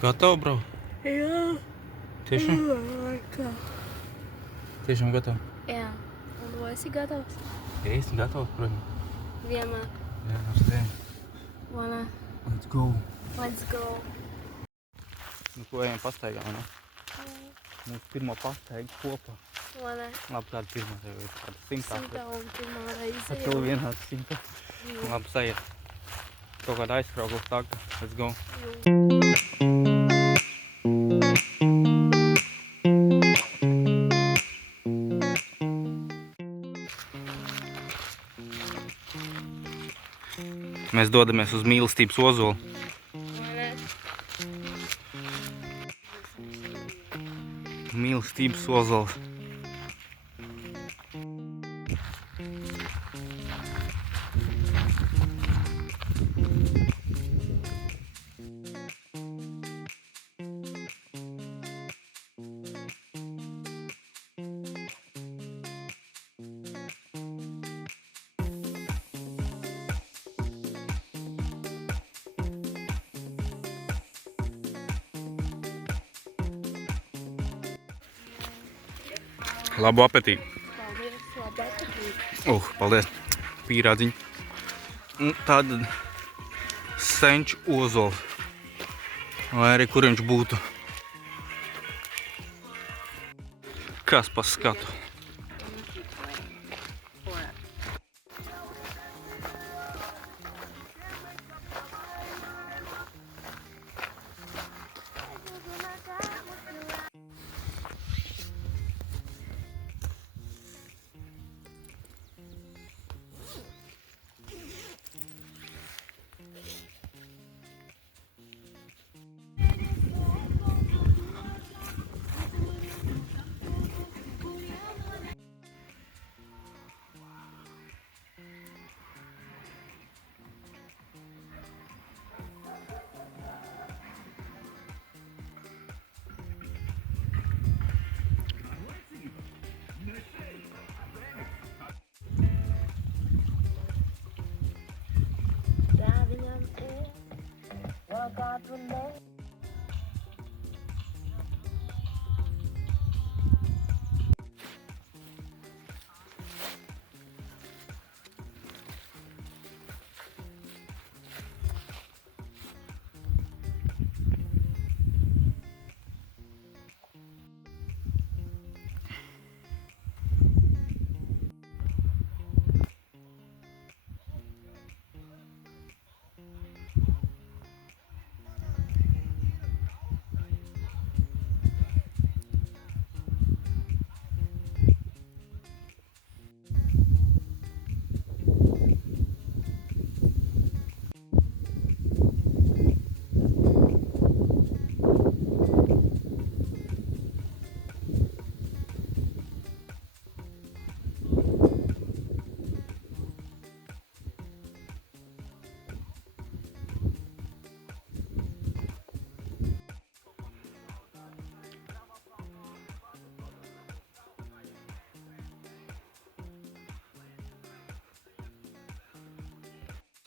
Gatava, bro? Jā. Tiešām? Kā? Tiešām gatava? Jā. Un vai esi gatavs? Ja esmu gatavs, protams. Vienmēr. Jā, ar tevi. Vai ne? Let's go. Let's go. Nu, ko ejam pastaigā, ne? Mūsu pirmā pastaiga kopā. Vai ne? Labi, kāda pirmā tev ir tāda simtā. Simtā un pirmā reize. Ar tev vienāds simtā. Labi, sajiet. Kaut kāda aizkraukla taka. Let's go. Mēs dodamies uz mīlestības ozolu. Vai ne? Mīlestības ozols. Labu apetīti. Paldies, labi apetīt. Paldies. Pīrādziņi. Tāda senču ozols. Vai arī kur viņš būtu. Kas pa skatu? Driving on air. Well, God will know.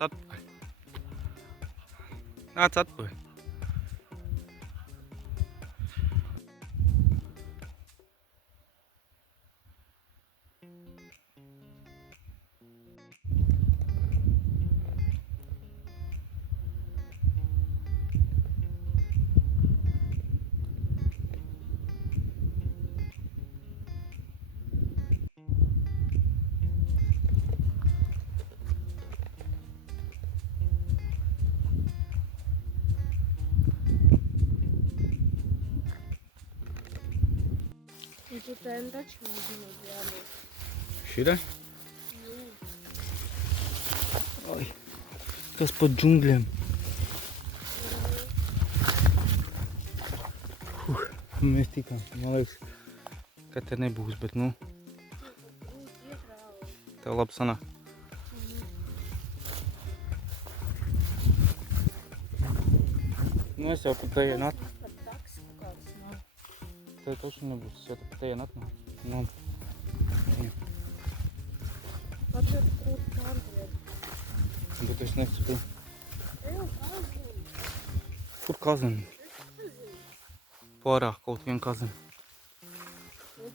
Atpakaļ. Nāc atpakaļ. Un tu ten taču mazliet jābūt. Šitā? Ai, kas pa džungļiem? Mēs tikām, man liekas, ka te nebūs, bet nu, tev labi sanāk. Nu, es jau pa tejienu atnācu. Tev taču nebūs, es jau te pa tejienu atnācu. Nu, Atver krūt kārdiem. bet es nespēju. Tev kārdiem. Kur kazani? Pārāk kaut vienu kazinu.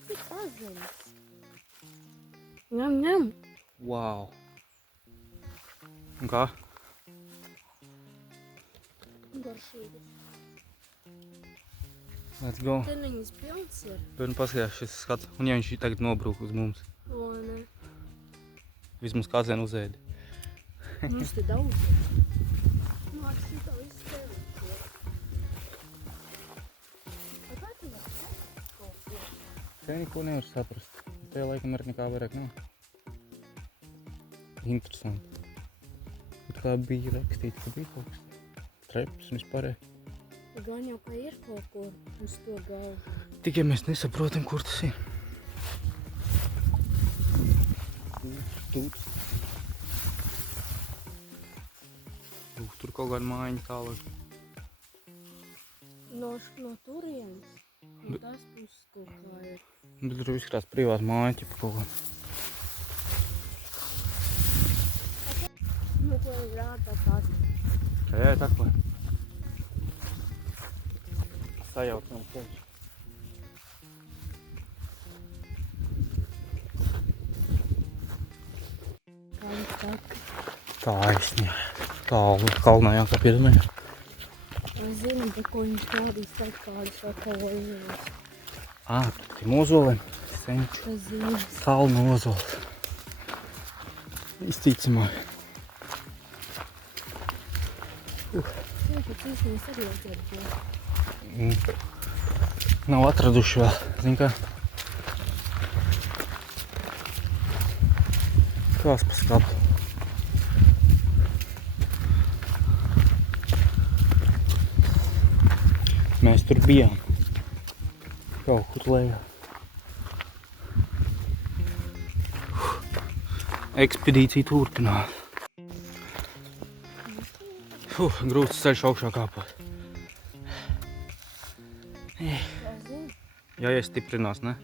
Cik aziņas. Ņem. Wow. Un kā? Garšīgas. Let's go. Teniņas pilns ir. Tur paskatās šis skats. Un ja viņš tagad nobrūk uz mums. O, ne. Vismaz kazenu uzēdi. Mums te daudz. Nāk šitā viss tevi. Bet vai tu vari saprast kaut ko? Te neko nevar saprast. Te laikam arī nekā vairāk nav. Interesanti. It kā bija rakstīts, ka bija kaut kas treps un vispārēj. Gan jau kā ir kaut ko uz to galvu. Tikai mēs nesaprotam, kur tas ir. Tūps. Tur kaut kāda mājiņa tālāk. No turienes. No tās puses kaut kā ir. Tur izskatās privāta māja, ķipa kaut kā. Nu, ko ir rādā tās. Jā, tā kā. Sajaucam ceļš. Kā viņš saka. Taisni. Tālu kalnā jākāp iedomāju. Es zinu, par ko viņš kādīs teikt kādus vai ko izvēlas. Tie mozoliem. Senči. Es zinu. Kalnu mozols. Izticamāk. Jā, pēc īstenības arī vajadzētu būt. Nav atraduši vēl, zin kā. Kāds pa skatu. Mēs tur bijām. Kaut kur lejā. Ekspedīcija turpinās. Grūts ceļš augšā kāpāt. Es zinu. Jāiestiprinās, ne?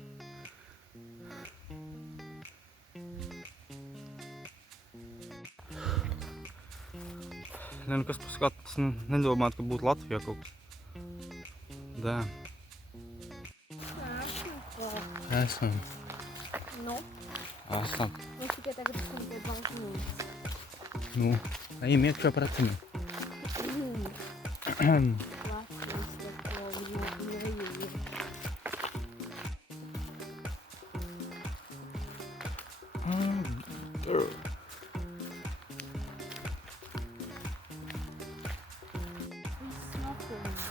Nekas pa skatas nedomāt, ka būtu Latvijā kaut kas. Dā. Esam. Nu, Esam. mēs tikai tagad esam pie bažnības. Nu, ejam iekšā par acīm. Latvijas, tad ko viņa neīja. Viss nopilnīgi.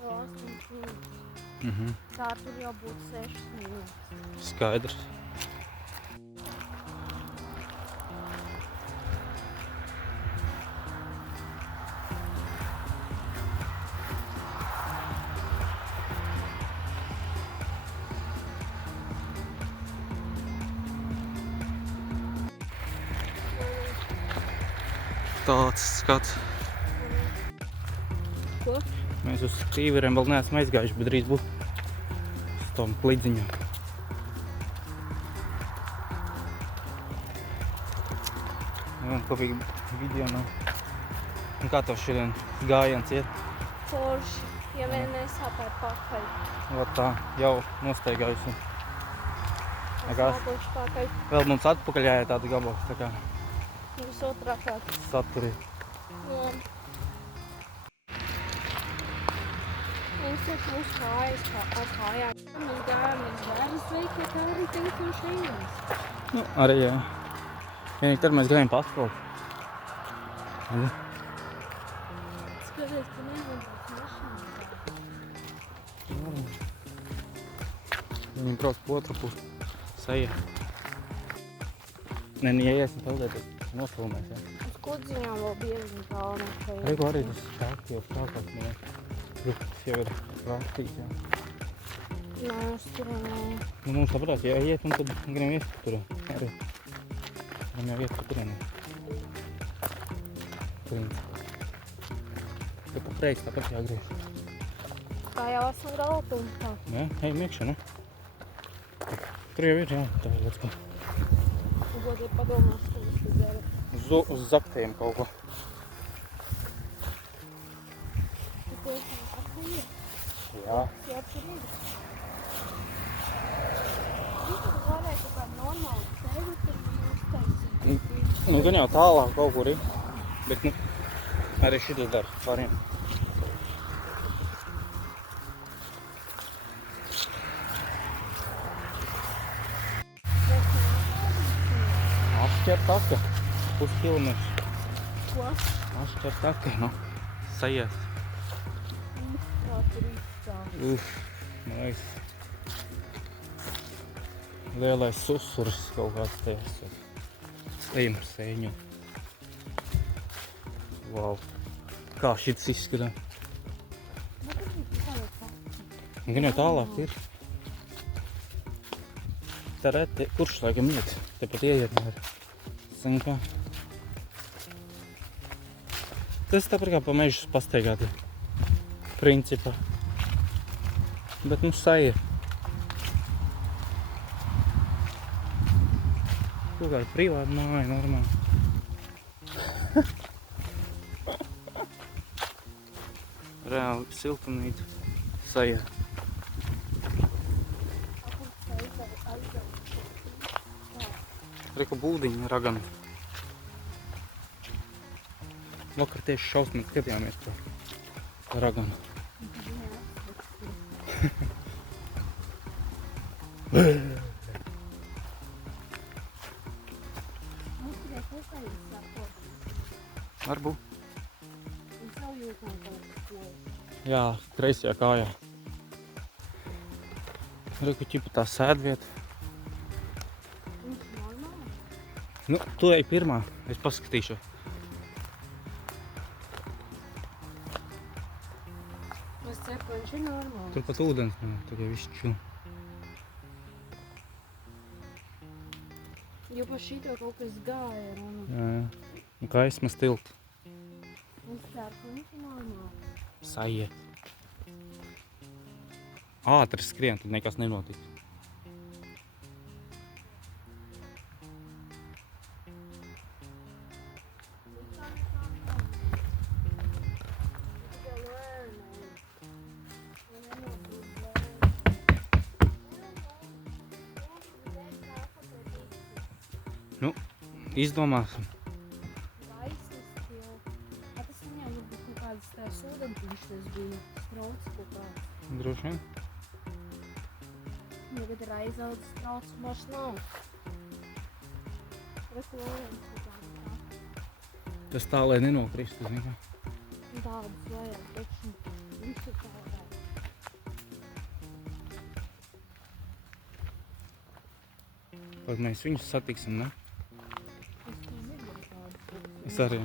Vēl 8 minūtes. Tā tur jau būtu 6 minūtes. Skaidrs. Tāds skats. Ko? Mēs uz Tīveriem vēl neesam aizgājuši, bet drīz būs uz tom klidziņām. Man kopīgi video nav. Un kā tev šodien gājiens iet? Forši, ja vien nesāpēt pakaļ. Vat tā, jau nostaigājusi. Es Nekās. nākuši pakaļ. Vēl mums atpakaļ jāiet tāda gabals, tā kā Jūs otrākāt. saturi. Jā. Viņš ir mūsu kājas ar kājām. Mēs gājām uz bērnas veikli, tā arī tagad no šeienes. Nu, arī jā. Vienīgi tad mēs gājām pa asfaltu. Skaties, ka nevajadzētu mašīnu. Viņi brauc pa otru pusi. Seja. Nē, ja iesim peldēt, tad nosfilmēs, jā. Uz kudziņām vēl bieži tālu nekajā. Reiku arī tas stāsts jau stākās, man liekas. Tas jau ir rakstīts, jā. Nē, es tur nav. Nu, mums tāpat, ja iet, un tad gribam iet tur. Arī. Gribam jau iet pa turieni. Principā. Tad pa priekš tāpat jāgriež. Tā jau esam galpunktā. Jā, ejam iekšā, ne? Tur jau ir, jā, tā ir, let's go. Godīgi padomās, ka viņš ir dzēra. Uz zaktiem kaut ko. Tu tiešām atceļ? Jā. Sieps ir ir. Viņš varēja kaut kā normāli sevi tur bija uztaisīt. Nu, gan jau tālāk kaut kur ir. Bet, nu, arī šitas dara pāriem. Atšķer taka. Puskilometrs. Ko? Atšķer taka, nu. Sajies. Kā tur izstāv. Nice. Lielais susurs kaut kāds tevs. Ejam ar sēņu. Wow. Kā šits izskatā. Gan jau tālāk ir. Tā reti, kurš laikam iet? Tepat ieiet nevar. Zin kā. Tas tāpat kā pa mežu pastaigāt. Principā. Bet nu saja. Kaut kāda privāta māja, normāli. Reāli siltumnīca. Saja. Reku būdiņa ragana. Vakar tieši šausmīgi skatījāmies par raganu. Varbūt. Jā, kreisajā kājā. Reku ķipa tā sēdvieta. Nu, tu ej pirmā, es paskatīšu. Es ceru, ka viņš ir normāli. Tur pat ūdens, tur jau viss čil. Jo pa šito kaut kas gāja, Rona. Jā. Un gaismas tilti. Es ceru, ka viņš ir normāli. Sajiet. Ātri skrien, tad nekas nenotiks. Nu, izdomāsim. Gaismas jau. Tas viņam varbūt kaut kādas tās ūdentiņš tas bija. Strauts kaut kāds. Droši vien. Tagad ir aizaudzis strauts vairs nav. Reku ūdens kaut kāds. Tas tā, lai nenokristu, zini kā. Tādas vajag, taču visu tādā. Pat mēs viņus satiksim, ne? Es to negribu tādas. Es arī.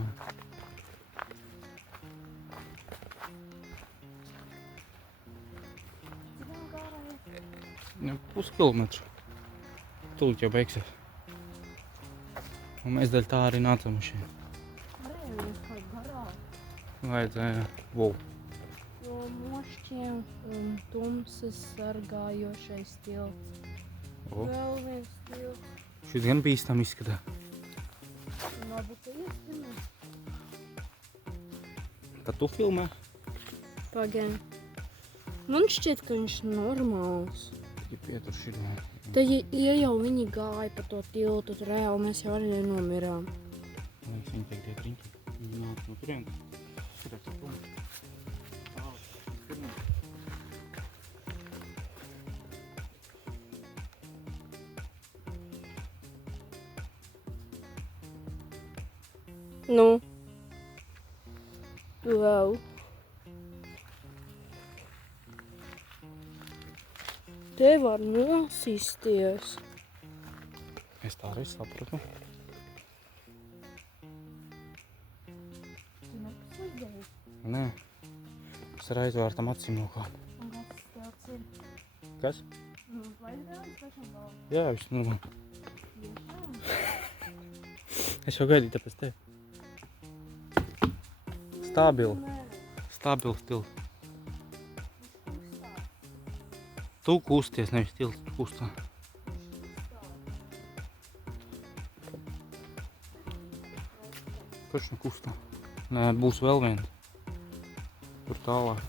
Cik vēl gārājas? Ja, puskilometru. Tūlīt jau beigsies. Un mēs daļ tā arī nācam uz šeit. Varēja kā garāk. Vajadzēja. Wow. Jo mošķiem un tumsas sargājošais tilts. O. Vēl viens tilts. Šeit gan bīstam izskatā. Labi, ka iestimē. Tad tu filmē? Pagain. Man šķiet, ka viņš ir normāls. Tikai pietur šitā. Te, ja jau viņi gāja pa to tiltu, tad reāli mēs jau arī nenomirām. Liekas, viņi tiek tie riņķi. Viņi nāk no turienes. Skatās, ko? Nu. Wow. Te var nosisties. Es tā arī sapratu. Tu nepasaidēji? Nē. Es ar aizvērtam acīm no kā. Un kāds tilts ir? Kas? Nu, vai reāli pašam vēl? Jā, viss normāli. Tiešām? Es jau gaidīju tāpēc tevi. Stabili. Nē, Stabils stils. viņš kustā. Tu kusties, nevis stils kustā. Viņš kustā. Kurš nu kustā? Nē, būs vēl viens. Tur tālāk.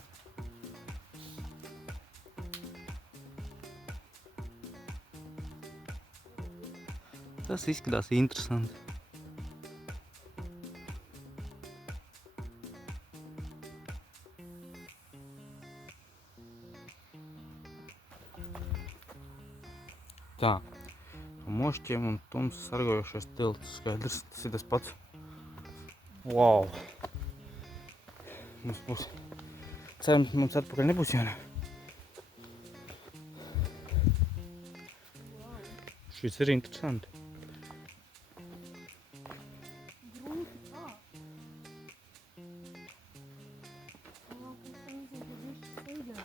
Tas izskatās interesanti. Tā. Mošķiem un tumsas sargojošais tilts. Skaidrs, tas ir tas pats. Wow! Mums būs... Cerams, mums atpakaļ nebūs jānā. Šis ir interesanti. Grūti kā. Ā, pēc tam izīt, ka bišķi steigā.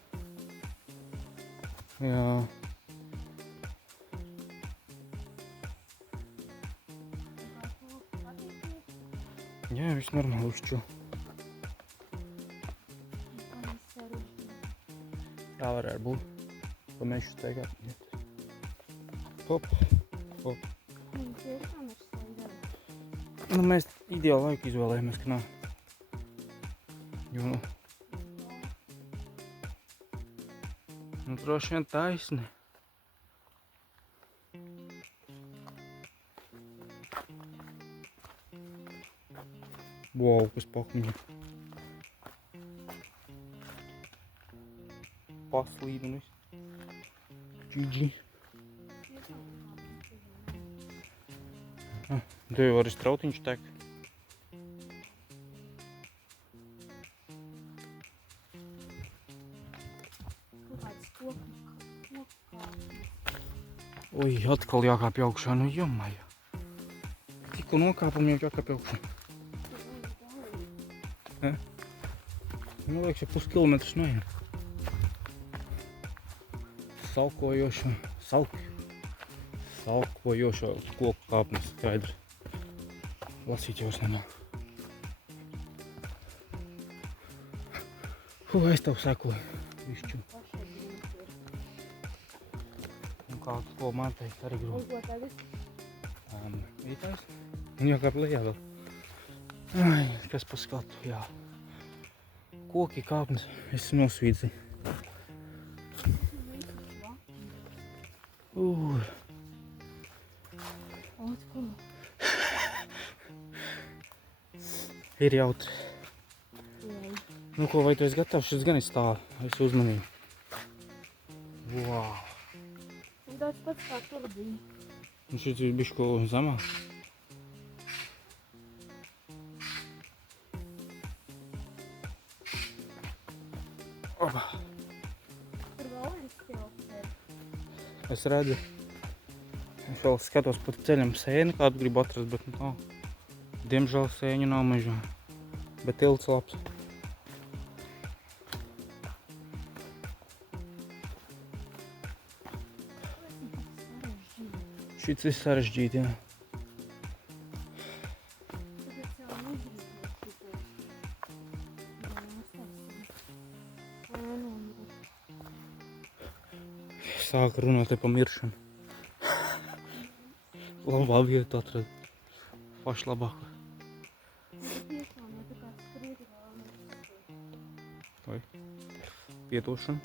Jā. Kā to patīkies? Jā, viss normāli uzču. Kā es sarežģīju. Tā varētu būt. Pa mešu steigāt. Hop, hop. Viņi tiešām ir steigā. Nu, mēs ideālu laiku izvēlējamies, ka nav. Jo, nu, droši vien taisni. Wow, kas pakmiņa. Paslīd un viss. GG. Tiešām kā Te jau arī strautiņš tek. kaut kāds koku kāpnes. Oi, atkal jākāpj augšā, nu jomaja. Tikko nokāpam jau jākāpj augšā. Man liekas, ja puskilometrs noiet. Salkojošo koku kāpnes, skaidrs. Lasīt jau vairs nenāk. Es tev sekoju, višķu. Pašai grūti ir. Un kā ko man teikt, arī Un grūti. ko tagad? Vītājs? Un jākāp lejā vēl. Ai, kas pa skatu, jā. Koki kāpnes, es nosvīdzi. Atkal. Ir jautri. Jai. Nu ko, vai tu esi gatavs? Šis gan ir stāv. Es uzmanīju. Wow. Un tāds pats kā tur bija. Un šis ir bišķi zemāk. Opa. Tur vēl viens tilts ir. Es redzu. Es vēl skatos pa ceļam sēni, kādu gribu atrast, bet nu tā. Diemžēl sēņu nav mežā. Bet tilts labs. Šits ir sarežģīti, jā. Tāpēc jau negribēju šito. Jā, nostāsim. Sāka runāt te pa miršanu. Labā vieta atrada. Pašlabāko. Tiešām, ja tu kāds skrieti vēl Vai? Pietošana.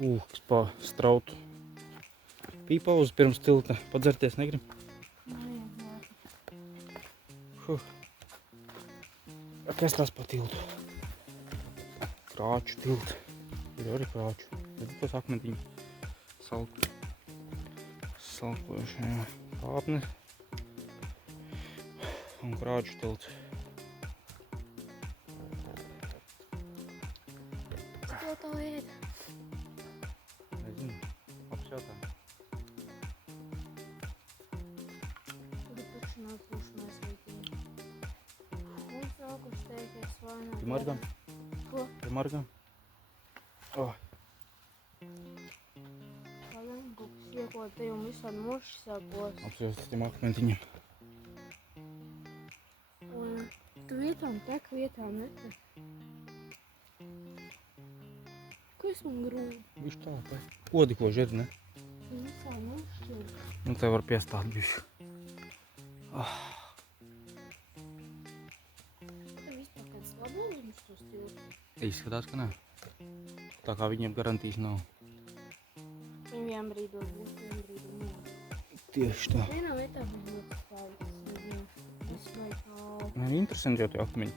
Kas pa strautu. Pīpauz pirms tilta. Padzerties negrib? nevajadzētu. Kas tas pa tiltu? Krāču tiltu. Ir arī krāču. Redzi tos akmentiņus. Salkojošajā kāpnes. Un krāču tilts. Ko tā ēd? Nezinu. Labs jautājums. Tagad tukšanās būšanās veikīgi. Mums sāku steigties vainā. Pie margām? Ko? Pie margām? Oh. Pagaidām kaut kas iekot, te jau visādi moši sākos. Apsēst tiem akmentiņiem. Un tu vietām tek, vietām netek. Kas man grūti? Viņš tā, tā. Odi, ko žed, ne? Visādi mošķi. Nu, te var piestāt bišķi. Ah. Tev vispār kāds labojums to stilu? Izskatās, ka nē. Tā kā viņiem garantijas nav. Viņam vienam brīdos būs, vienam brīdos nav. Tieši tā. Vienā vietā bija ļoti skaists, nezinu. Viss vai tālu. Man ir interesanti jau tie akmeņi.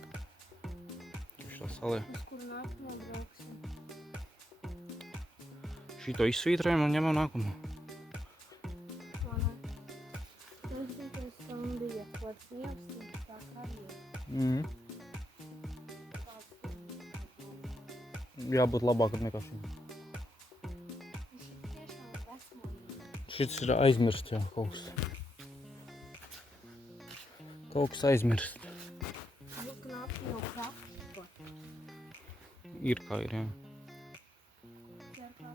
Viņš tā salē. Uz kuru nākamā brauksim? Šito izsvītrojam un ņemam nākamo. Man tas bija pēc tam bija kaut kāds nievstības tā karjera. Jābūt labākam nekā šim. Viņš ir tiešām vesmojīgi. Šis ir aizmirsts jau kaut kas. Kaut kas aizmirsts. Nu, knapi no krapšpa. Ir kā ir, jā. Jā, tā kā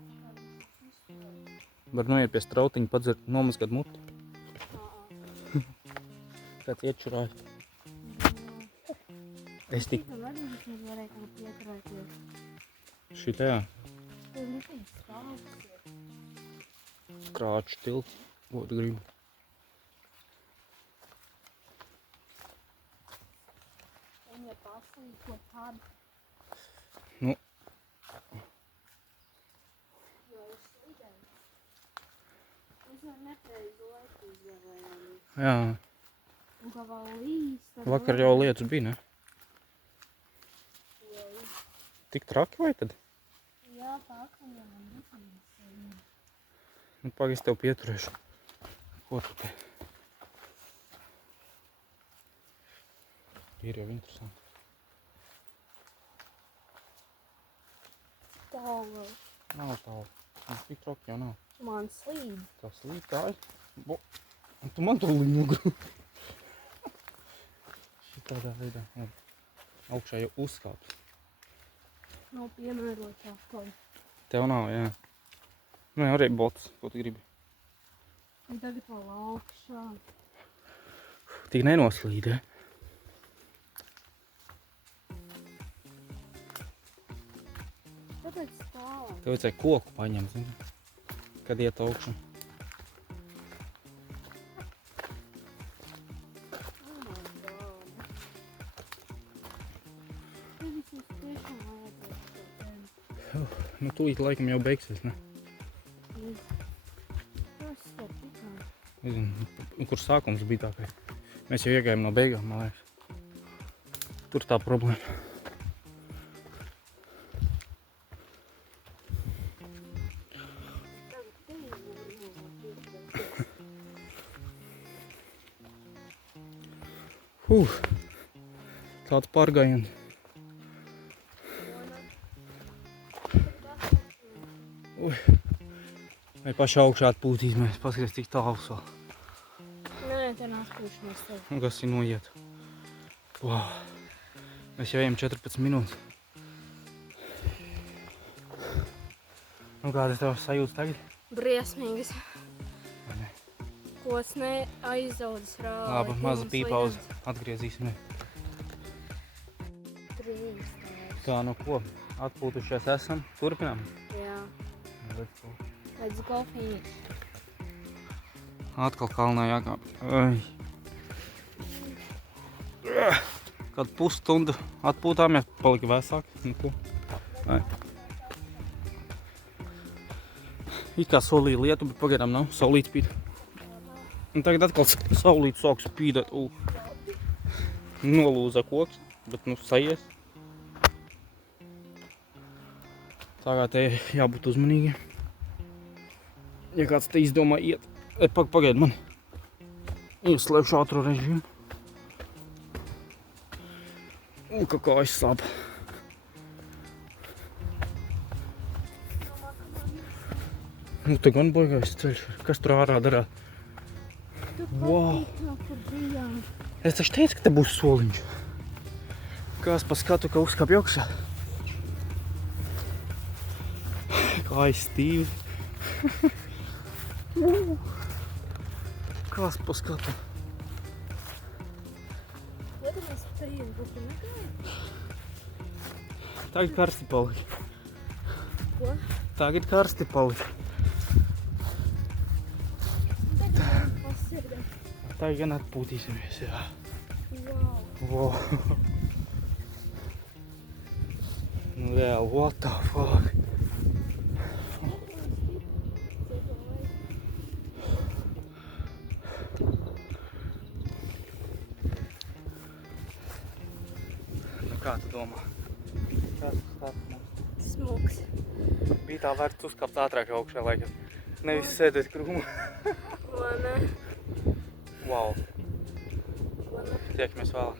visu. Var noiet pie strautiņa, padzert, nomazgāt muti. Kāds iečurājas. Es tik Tikam arī vismaz varēja kā pieturēties. šitajā Tur likums stāvs ir. krāču tilts. Ot gribu. Viņa pasaka, ko tādu. Nu. Jo ir slideni. Mēs jau nepreizu laiku izvēlējāmies. Jā, Un kā vēl līs, tad vakar jau lietus bija, ne? jau. Tik traki vai tad? Jā, pakaļ jau man likums. Nu, pagaid, es tev pieturēšu. Ko tu te? Ir jau interesanti. Tālu. Nav tālu. Tik traki jau nav. Man slīd. Tā slīd tā ir. Un tu man to līnugru. Šitādā veidā. Augšā jau uzkāps. Nav piemērots atkal. Tev nav, jā. Nu, arī bots, ko tu gribi. Un tagad vēl augšā. Tik nenoslīd, ja? Tāpēc tālāk. Tev vajadzēja koku paņemt, zini? Kad iet augšā. Oh my god. Tev vismaz tiešām vajadzēs to ķemt. Nu, tūlīt laikam jau beigsies, ne? Tas ir tikā. Nezinu, kur sākums bija tā, ka mēs jau iegājām no beigām, man liekas. Tur tā problēma. Tagad te jau Tāds pārgājiens. Vai pašā augšā atpūtīsimies, paskaties, cik tāls vēl. Nē, te nākūšanās tev. Un kas ir noiet. Wow. Mēs jau ejam 14 minūtes. Nu, kādas tev sajūtas tagad? Briesmīgas. Vai ne? Kods neaizaudas rāli. Labi, maza pīpauze. Atgriezīsimies. 3. Tā, nu ko? Atpūtušies esam. Turpinām? Jā. Let's go finish. Atkal kalnā jākāp. Ai. Kad pusstundu atpūtāmies, palika vēsāk. Nu ko? Ai. It kā solīja lietu, bet pagaidām nav. Saulīt spīd. Un tagad atkal saulīt sāk spīdēt. Nolūza koks, bet nu sajies. Tagad te jābūt uzmanīgiem. Ja kāds te izdomā iet, pagaid man. Ieslēgšu ātro režīmu. Un kā kājas sāp. Nu te gan baigais ceļš. Kas tur ārā darā? Wow. Es taču teicu, ka te būs soliņš. Kās pa skatu, ka uzkāp augšā. Kājas stīvs. Kas paskata? Ko tu mēs te ejam, ko tu negāji? Tagad karsti palika. Ko? Tagad karsti palika. Tagad varam pasirgam. Tagad gan atpūtīsimies, jā. Wow. Wow. Nu reāli, what the fuck? Nu kā tu domā? Kāds starts mums? Smuks. Bija tā vērts uzkāpt ātrāk augšā, laikam. Nevis sēdēt krūmā. Vai ne? Wow. Vai ne? Tiekamies vēl.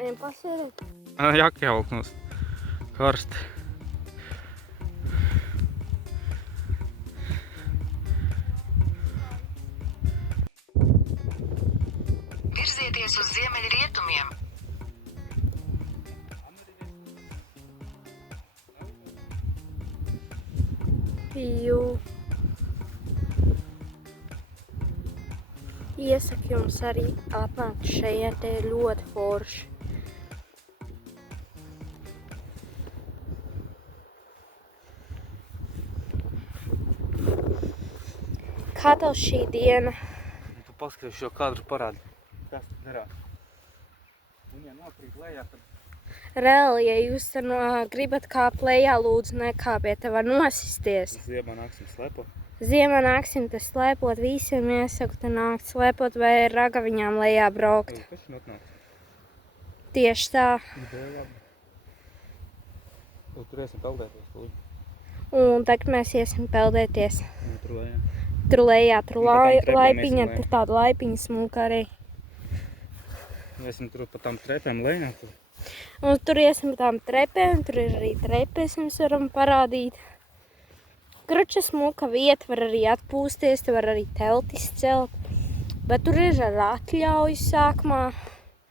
Ejam pasirgt. Jaka jauk mums. Karsti. Virzieties uz ziemeļrietumiem. Jū. Iesaku jums arī atnākt šeit, te ir ļoti forši. Kā tev šī diena? Tu paskaties šo kadru parādi. Kas tu darās? Viņa nokrīt lejā, tad Reāli, ja jūs te gribat kāpt lejā, lūdzu nekāpiet, te var nosisties. ziemā nāksim slepo. Ziemā nāksim te slēpot, visiem iesaku te nākt slēpot vai ar ragaviņām lejā braukt. Kas notnāk? Tieši tā. Ideja. Turēsim peldēties tūlīt. Un tagad mēs iesim peldēties. Tur lejā. Tur lejā, tur Nu, pa tām trepēm laipiņa, iesim tur tāda laipiņa smuka arī. Iesim tur pa tām trepēm lejā. Tur. Un tur iesim pa tām trepēm, tur ir arī trepes, jums varam parādīt. Gruča smuka vieta, var arī atpūsties, te var arī teltis celt. Bet tur ir ar atļauju sākumā.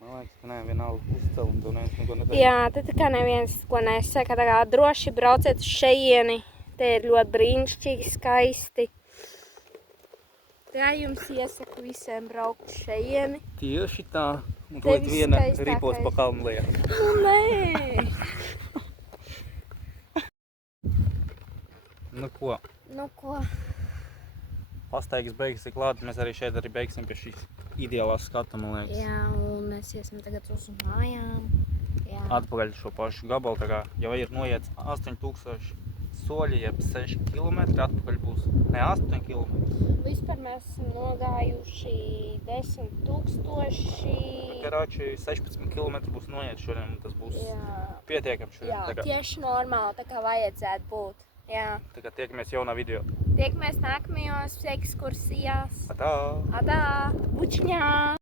Man liekas, ka nē, vienalga uzcel un tu neviens neko nedara. Jā, te tā kā neviens ko nesaka, tā kā droši brauciet uz šejieni. Te ir ļoti brīnišķīgi, skaisti. Tā jums iesaku visiem braukt uz šejieni. Tieši tā. Un Te tūlīt viss viena skaistākais. ripos pa kalnu lejā. Nu, nē! Nu ko, Nu ko? pastaigas beigas ir klāt, mēs arī šeit arī beigsim pie šīs ideālās skata, man liekas. Jā, un mēs iesim tagad uz mājām. Jā. Atpakaļ šo pašu gabalu, tā kā jau ir noiets 8000 soļi, jeb 6 kilometri, atpakaļ būs, ne 8 kilometri. Vispār mēs esam nogājuši 10 000. Karāči 16 kilometri būs noiets šodien, un tas būs Jā, pietiekami šodien. jā, Tā kā, tieši normāli, tā kā vajadzētu būt. Jā. tā kā tiekamies jaunā video. Tiekamies nākamajos ekskursijās. Atā! Adā! Bučņā!